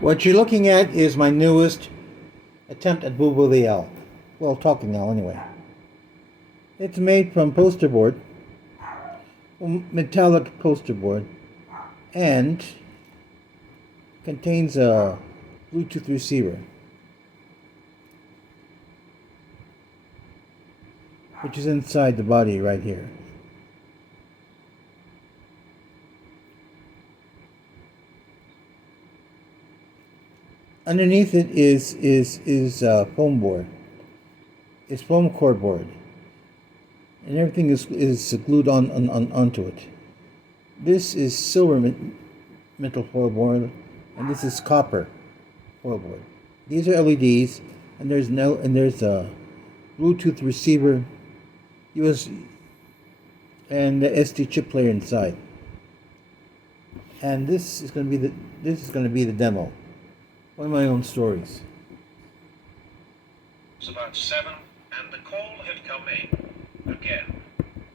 What you're looking at is my newest attempt at Bubo the Owl. Well, talking owl anyway. It's made from poster board, metallic poster board, and contains a Bluetooth receiver, which is inside the body right here. Underneath it is foam board. It's foam core board, and everything is glued onto it. This is silver metal foil board, and this is copper foil board. These are LEDs, and there's a Bluetooth receiver, USB, and the SD chip player inside. And this is going to be the demo. One of my own stories. It was about 7, and the call had come in. Again.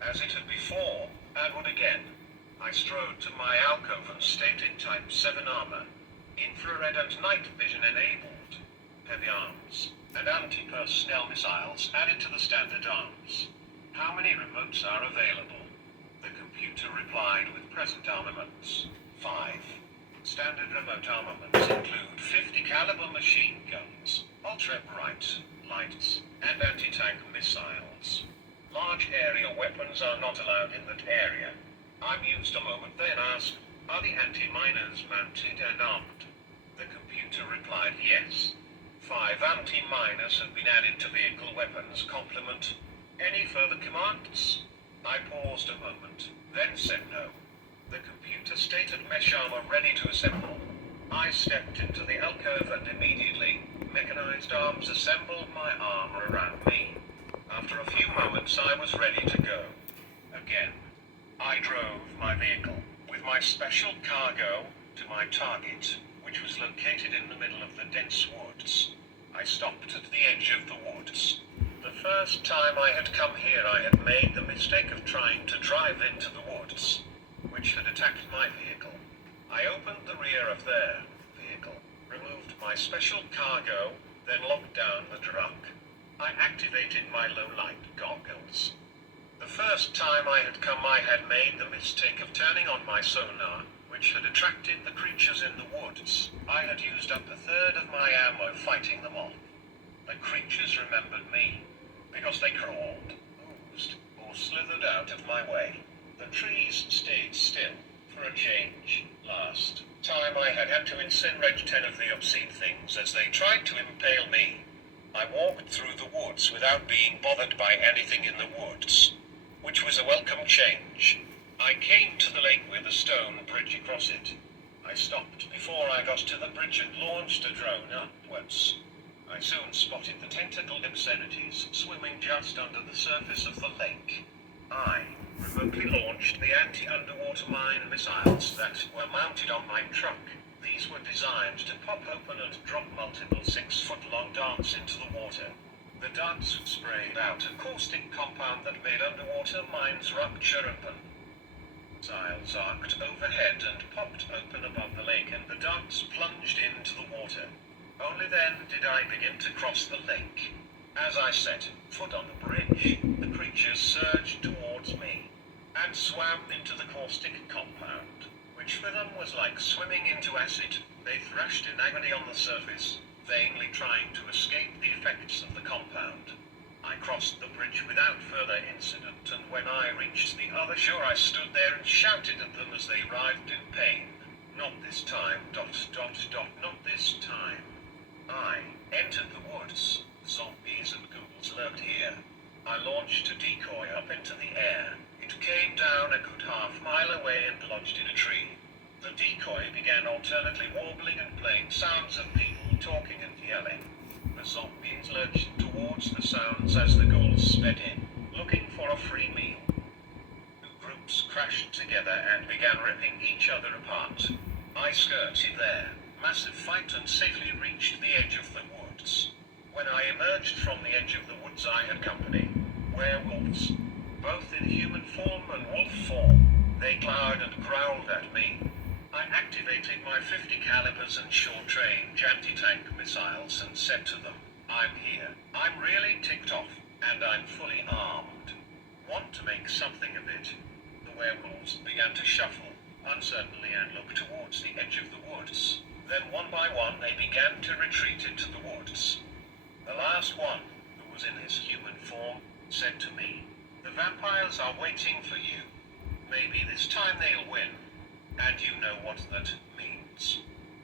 As it had before, and would again. I strode to my alcove and staked in Type 7 armor. Infrared and night vision enabled. Heavy arms. And anti-personnel missiles added to the standard arms. How many remotes are available? The computer replied with present armaments. 5. Standard remote armaments include 50 caliber machine guns, ultra-bright lights, and anti-tank missiles. Large area weapons are not allowed in that area. I mused a moment, then asked, are the anti-miners mounted and armed? The computer replied yes. 5 anti-miners have been added to vehicle weapons complement. Any further commands? I paused a moment, then said no. The computer stated mesh armor ready to assemble. I stepped into the alcove and immediately, mechanized arms assembled my armor around me. After a few moments I was ready to go. Again. I drove my vehicle, with my special cargo, to my target, which was located in the middle of the dense woods. I stopped at the edge of the woods. The first time I had come here I had made the mistake of trying to drive into the woods, which had attacked my vehicle. I opened the rear of their vehicle, removed my special cargo, then locked down the truck. I activated my low-light goggles. The first time I had come I had made the mistake of turning on my sonar, which had attracted the creatures in the woods. I had used up a third of my ammo fighting them off. The creatures remembered me, because they crawled, oozed, or slithered out of my way. The trees stayed still, for a change. Last time I had to incinerate 10 of the obscene things as they tried to impale me. I walked through the woods without being bothered by anything in the woods, which was a welcome change. I came to the lake with a stone bridge across it. I stopped before I got to the bridge and launched a drone upwards. I soon spotted the tentacled obscenities swimming just under the surface of the lake. I remotely launched the anti-underwater mine missiles that were mounted on my truck. These were designed to pop open and drop multiple 6-foot-long darts into the water. The darts sprayed out a caustic compound that made underwater mines rupture open. Missiles arced overhead and popped open above the lake, and the darts plunged into the water. Only then did I begin to cross the lake. As I set foot on the bridge, the creatures surged towards me and swam into the caustic compound, which for them was like swimming into acid. They thrashed in agony on the surface, vainly trying to escape the effects of the compound. I crossed the bridge without further incident, and when I reached the other shore I stood there and shouted at them as they writhed in pain. Not this time, ... not this time. I entered the woods. Zombies and ghouls lurked here. I launched a decoy up into the air. It came down a good half-mile away and lodged in a tree. The decoy began alternately warbling and playing sounds of people talking and yelling. The zombies lurched towards the sounds as the ghouls sped in, looking for a free meal. Two groups crashed together and began ripping each other apart. I skirted their massive fight and safely reached the edge of the woods. When I emerged from the edge of the woods I had company. Werewolves, both in human form and wolf form. They glowered and growled at me. I activated my 50 calibers and short-range anti-tank missiles and said to them, I'm here. I'm really ticked off, and I'm fully armed. Want to make something of it. The werewolves began to shuffle uncertainly and look towards the edge of the woods. Then one by one they began to retreat into the woods. The last one, who was in his human form, said to me, the vampires are waiting for you. Maybe this time they'll win. And you know what that means.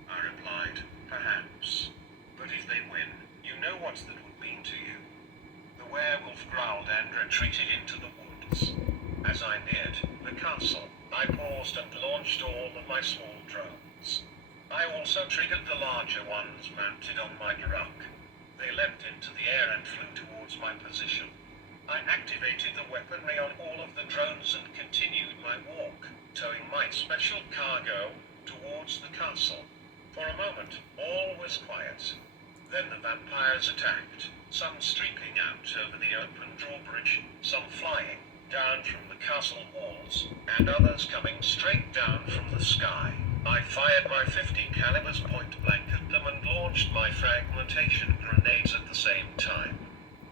I replied, perhaps. But if they win, you know what that would mean to you. The werewolf growled and retreated into the woods. As I neared the castle, I paused and launched all of my small drones. I also triggered the larger ones mounted on my truck. They leapt into the air and flew towards my position. I activated the weaponry on all of the drones and continued my walk, towing my special cargo towards the castle. For a moment, all was quiet. Then the vampires attacked, some streaking out over the open drawbridge, some flying down from the castle walls, and others coming straight down from the sky. I fired my 50 calibers point blank at them and launched my fragmentation grenades at the same time.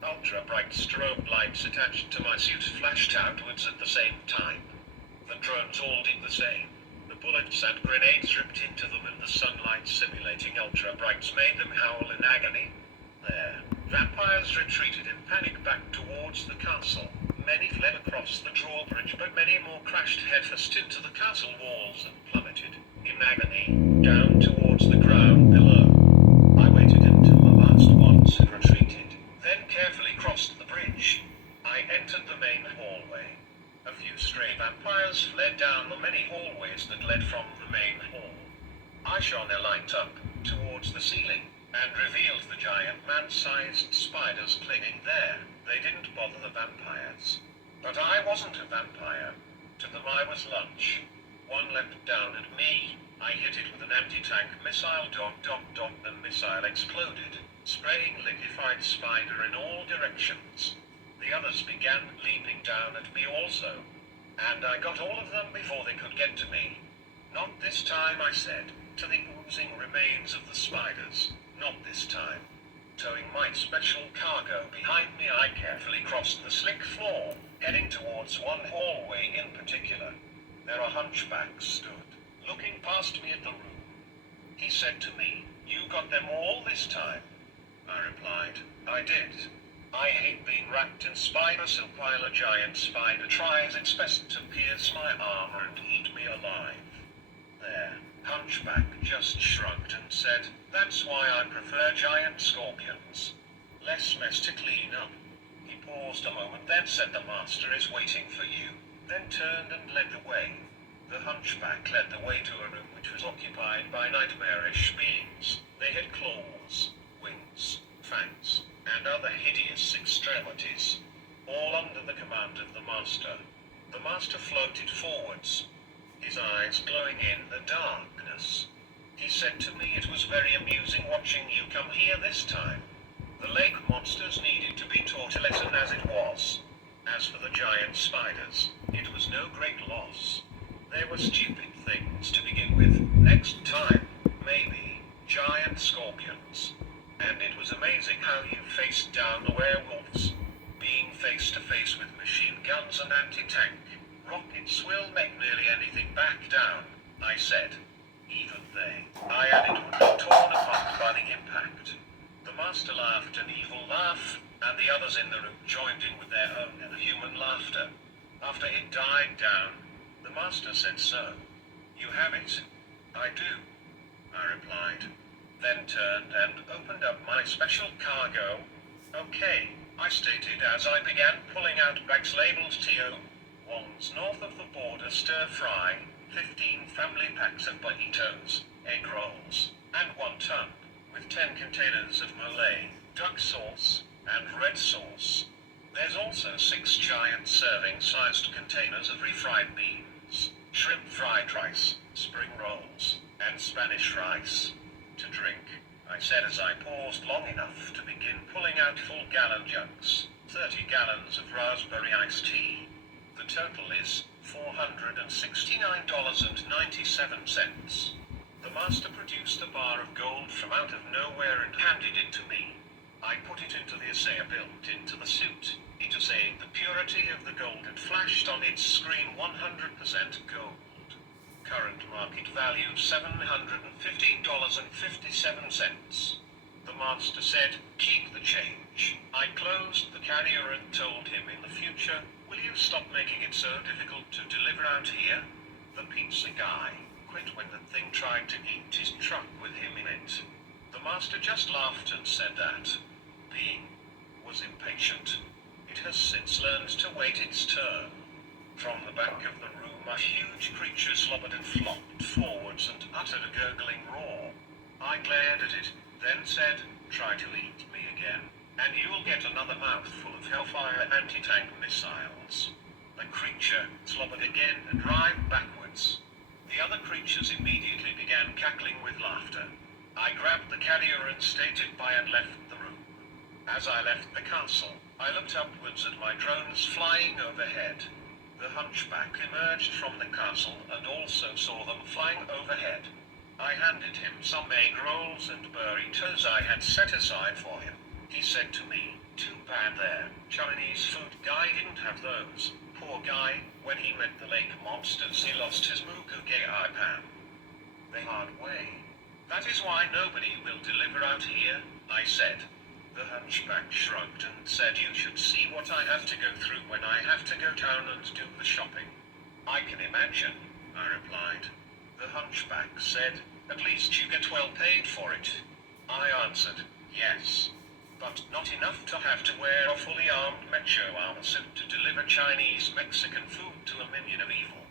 Ultra-bright strobe lights attached to my suit flashed outwards at the same time. The drones all did the same. The bullets and grenades ripped into them in the sunlight, simulating ultra-brights made them howl in agony. There, vampires retreated in panic back towards the castle. Many fled across the drawbridge, but many more crashed headfirst into the castle walls and plummeted, in agony, down towards the ground below. I waited until the last ones had retreated, then carefully crossed the bridge. I entered the main hallway. A few stray vampires fled down the many hallways that led from the main hall. I shone a light up towards the ceiling and revealed the giant man-sized spiders clinging there. They didn't bother the vampires. But I wasn't a vampire. To them I was lunch. One leapt down at me. I hit it with an anti-tank missile. The missile exploded, spraying liquefied spider in all directions. The others began leaping down at me also, and I got all of them before they could get to me. Not this time, I said, to the oozing remains of the spiders. Not this time. Towing my special cargo behind me, I carefully crossed the slick floor, heading towards one hallway in particular. There a hunchback stood, looking past me at the room. He said to me, "You got them all this time?" I replied, "I did. I hate being wrapped in spider silk while a giant spider tries its best to pierce my armor and eat me alive." There, Hunchback just shrugged and said, "That's why I prefer giant scorpions. Less mess to clean up." He paused a moment, then said, "The master is waiting for you," then turned and led the way. The hunchback led the way to a room which was occupied by nightmarish beings. They had claws, wings, fangs, and other hideous extremities, all under the command of the master. The master floated forwards, his eyes glowing in the darkness. He said to me, "It was very amusing watching you come here this time. The lake monsters needed to be taught a lesson as it was. As for the giant spiders, it was no great loss. They were stupid things to begin with. Next time, maybe, giant scorpions." And it was amazing how you faced down the werewolves. Being face to face with machine guns and anti-tank rockets will make nearly anything back down, I said. Even they, I added, would be torn apart by the impact. The master laughed an evil laugh, and the others in the room joined in with their own inhuman laughter. After it died down, the master said, "So, you have it?" "I do," I replied, then turned and opened up my special cargo. "Okay," I stated as I began pulling out bags labeled TO1s north of the border stir-fry, 15 family packs of burritos, egg rolls, and 1 ton, with 10 containers of Malay, duck sauce, and red sauce. There's also 6 giant serving-sized containers of refried beans, shrimp fried rice, spring rolls, and Spanish rice. "To drink," I said as I paused long enough to begin pulling out full gallon jugs, 30 gallons of raspberry iced tea. "The total is $469.97. The master produced a bar of gold from out of nowhere and handed it to me. I put it into the assayer built into the suit. It assayed the purity of the gold and flashed on its screen 100% gold. Current market value $715.57. The master said, "Keep the change." I closed the carrier and told him, in the future, "Will you stop making it so difficult to deliver out here?" The pizza guy quit when the thing tried to eat his truck with him in it. The master just laughed and said that being was impatient. It has since learned to wait its turn. From the back of the room, a huge creature slobbered and flopped forwards and uttered a gurgling roar. I glared at it, then said, "Try to eat me again, and you will get another mouthful of Hellfire anti-tank missiles." The creature slobbered again and writhed backwards. The other creatures immediately began cackling with laughter. I grabbed the carrier and stated by and left the room. As I left the castle, I looked upwards at my drones flying overhead. The hunchback emerged from the castle and also saw them flying overhead. I handed him some egg rolls and burritos I had set aside for him. He said to me, "Too bad there, Chinese food guy didn't have those. Poor guy, when he met the lake monsters he lost his muguge pan. The hard way. That is why nobody will deliver out here," I said. The hunchback shrugged and said, "You should see what I have to go through when I have to go down and do the shopping." "I can imagine," I replied. The hunchback said, "At least you get well paid for it." I answered, "Yes. But not enough to have to wear a fully armed macho armor suit to deliver Chinese Mexican food to a minion of evil."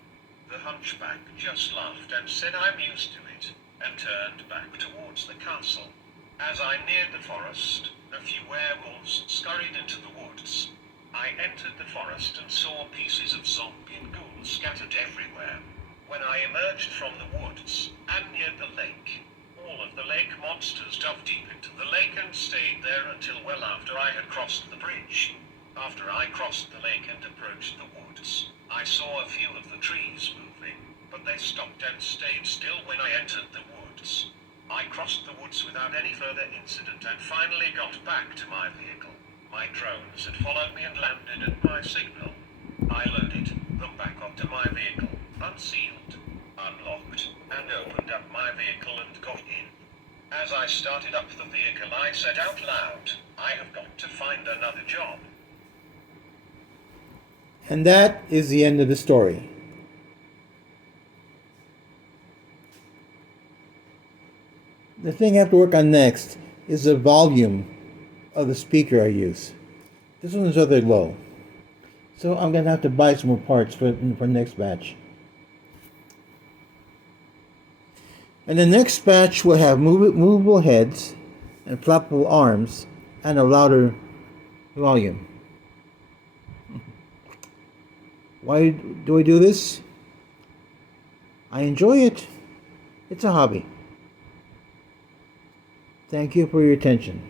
The hunchback just laughed and said, "I'm used to it," and turned back towards the castle. As I neared the forest, a few werewolves scurried into the woods. I entered the forest and saw pieces of zombie and ghouls scattered everywhere. When I emerged from the woods and neared the lake, all of the lake monsters dove deep into the lake and stayed there until well after I had crossed the bridge. After I crossed the lake and approached the woods, I saw a few of the trees moving, but they stopped and stayed still when I entered the woods. I crossed the woods without any further incident and finally got back to my vehicle. My drones had followed me and landed at my signal. I loaded them back onto my vehicle, unsealed, unlocked, and opened up my vehicle and got in. As I started up the vehicle, I said out loud, "I have got to find another job." And that is the end of the story. The thing I have to work on next is the volume of the speaker I use. This one is rather low. So I'm going to have to buy some more parts for next batch. And the next batch will have movable heads and flappable arms and a louder volume. Why do I do this? I enjoy it. It's a hobby. Thank you for your attention.